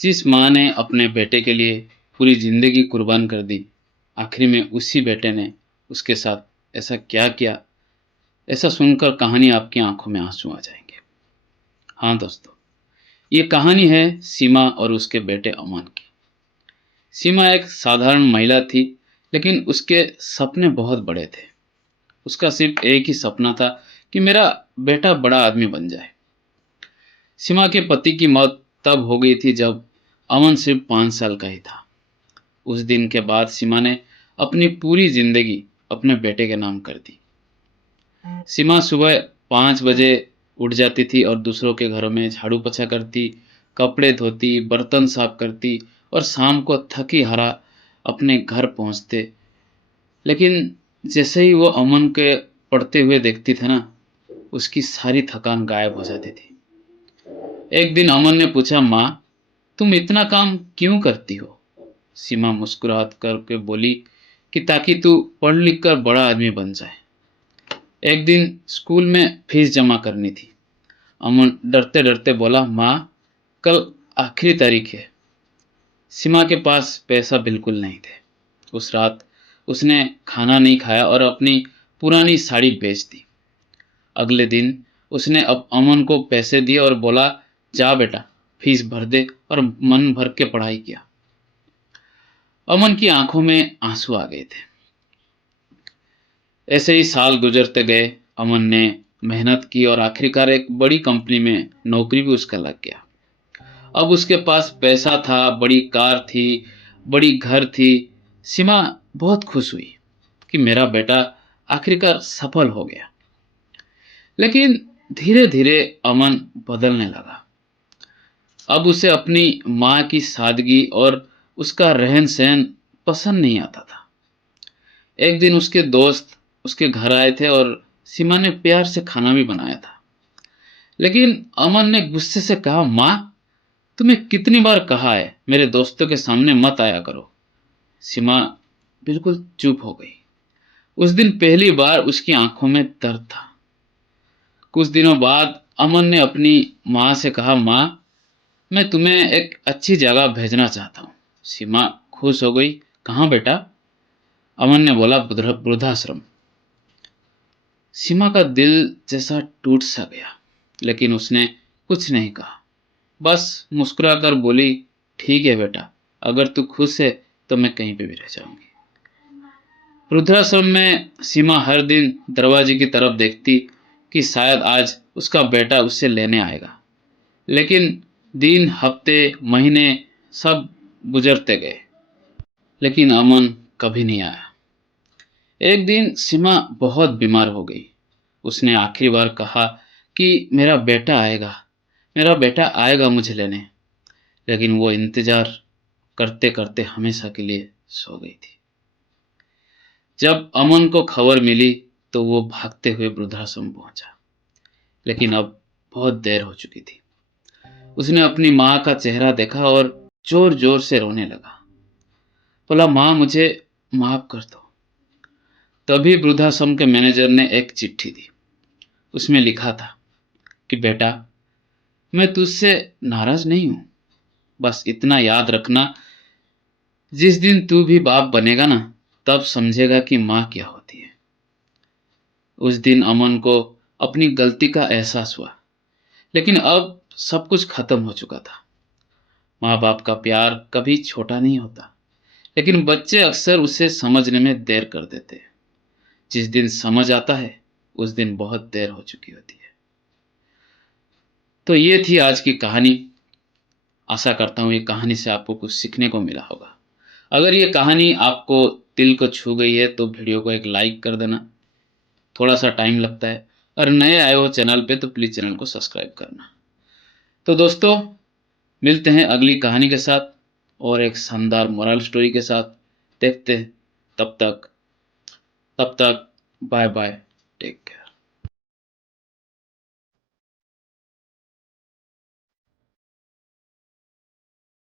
जिस माँ ने अपने बेटे के लिए पूरी ज़िंदगी कुर्बान कर दी, आखिर में उसी बेटे ने उसके साथ ऐसा क्या किया? ऐसा सुनकर कहानी आपकी आँखों में आँसू आ जाएँगे। हाँ दोस्तों, ये कहानी है सीमा और उसके बेटे अमन की। सीमा एक साधारण महिला थी, लेकिन उसके सपने बहुत बड़े थे। उसका सिर्फ एक ही सपना था कि मेरा बेटा बड़ा आदमी बन जाए। सीमा के पति की मौत तब हो गई थी जब अमन सिर्फ 5 साल का ही था। उस दिन के बाद सीमा ने अपनी पूरी ज़िंदगी अपने बेटे के नाम कर दी। सीमा सुबह 5 बजे उठ जाती थी और दूसरों के घरों में झाड़ू पोछा करती, कपड़े धोती, बर्तन साफ करती और शाम को थकी हारा अपने घर पहुंचते। लेकिन जैसे ही वो अमन के पढ़ते हुए देखती थी ना, उसकी सारी थकान गायब हो जाती थी। एक दिन अमन ने पूछा, माँ, तुम इतना काम क्यों करती हो? सीमा मुस्कुरात करके बोली कि ताकि तू पढ़ लिख कर बड़ा आदमी बन जाए। एक दिन स्कूल में फीस जमा करनी थी। अमन डरते डरते बोला, माँ, कल आखिरी तारीख है। सीमा के पास पैसा बिल्कुल नहीं थे। उस रात उसने खाना नहीं खाया और अपनी पुरानी साड़ी बेच दी। अगले दिन उसने अब अमन को पैसे दिए और बोला, जा बेटा, फीस भर दे, और मन भर के पढ़ाई किया। अमन की आंखों में आंसू आ गए थे। ऐसे ही साल गुजरते गए। अमन ने मेहनत की और आखिरकार एक बड़ी कंपनी में नौकरी भी उसका लग गया। अब उसके पास पैसा था, बड़ी कार थी, बड़ी घर थी। सीमा बहुत खुश हुई कि मेरा बेटा आखिरकार सफल हो गया। लेकिन धीरे धीरे अमन बदलने लगा। अब उसे अपनी माँ की सादगी और उसका रहन सहन पसंद नहीं आता था। एक दिन उसके दोस्त उसके घर आए थे और सीमा ने प्यार से खाना भी बनाया था। लेकिन अमन ने गुस्से से कहा, माँ, तुम्हें कितनी बार कहा है मेरे दोस्तों के सामने मत आया करो। सीमा बिल्कुल चुप हो गई। उस दिन पहली बार उसकी आंखों में दर्द था। कुछ दिनों बाद अमन ने अपनी माँ से कहा, माँ, मैं तुम्हें एक अच्छी जगह भेजना चाहता हूँ। सीमा खुश हो गई। कहाँ बेटा? अमन ने बोला, वृद्धाश्रम। सीमा का दिल जैसा टूट सा गया, लेकिन उसने कुछ नहीं कहा। बस मुस्कुराकर बोली, ठीक है बेटा, अगर तू खुश है तो मैं कहीं पे भी रह जाऊंगी। वृद्धाश्रम में सीमा हर दिन दरवाजे की तरफ देखती कि शायद आज उसका बेटा उससे लेने आएगा। लेकिन दिन, हफ्ते, महीने सब गुजरते गए, लेकिन अमन कभी नहीं आया। एक दिन सीमा बहुत बीमार हो गई। उसने आखिरी बार कहा कि मेरा बेटा आएगा, मेरा बेटा आएगा मुझे लेने। लेकिन वो इंतजार करते करते हमेशा के लिए सो गई थी। जब अमन को खबर मिली तो वो भागते हुए वृद्धाश्रम पहुंचा। लेकिन अब बहुत देर हो चुकी थी। उसने अपनी माँ का चेहरा देखा और जोर जोर से रोने लगा। बोला, माँ, मुझे माफ कर दो। तभी वृद्धाश्रम के मैनेजर ने एक चिट्ठी दी। उसमें लिखा था कि बेटा, मैं तुझसे नाराज नहीं हूं, बस इतना याद रखना, जिस दिन तू भी बाप बनेगा ना, तब समझेगा कि माँ क्या होती है। उस दिन अमन को अपनी गलती का एहसास हुआ, लेकिन अब सब कुछ खत्म हो चुका था। माँ बाप का प्यार कभी छोटा नहीं होता, लेकिन बच्चे अक्सर उसे समझने में देर कर देते हैं। जिस दिन समझ आता है, उस दिन बहुत देर हो चुकी होती है। तो ये थी आज की कहानी। आशा करता हूँ ये कहानी से आपको कुछ सीखने को मिला होगा। अगर ये कहानी आपको दिल को छू गई है तो वीडियो को एक लाइक कर देना। थोड़ा सा टाइम लगता है। और नए आए हो चैनल पे तो प्लीज़ चैनल को सब्सक्राइब करना। तो दोस्तों, मिलते हैं अगली कहानी के साथ और एक शानदार मोरल स्टोरी के साथ। देखते हैं। तब तक बाय बाय, टेक केयर।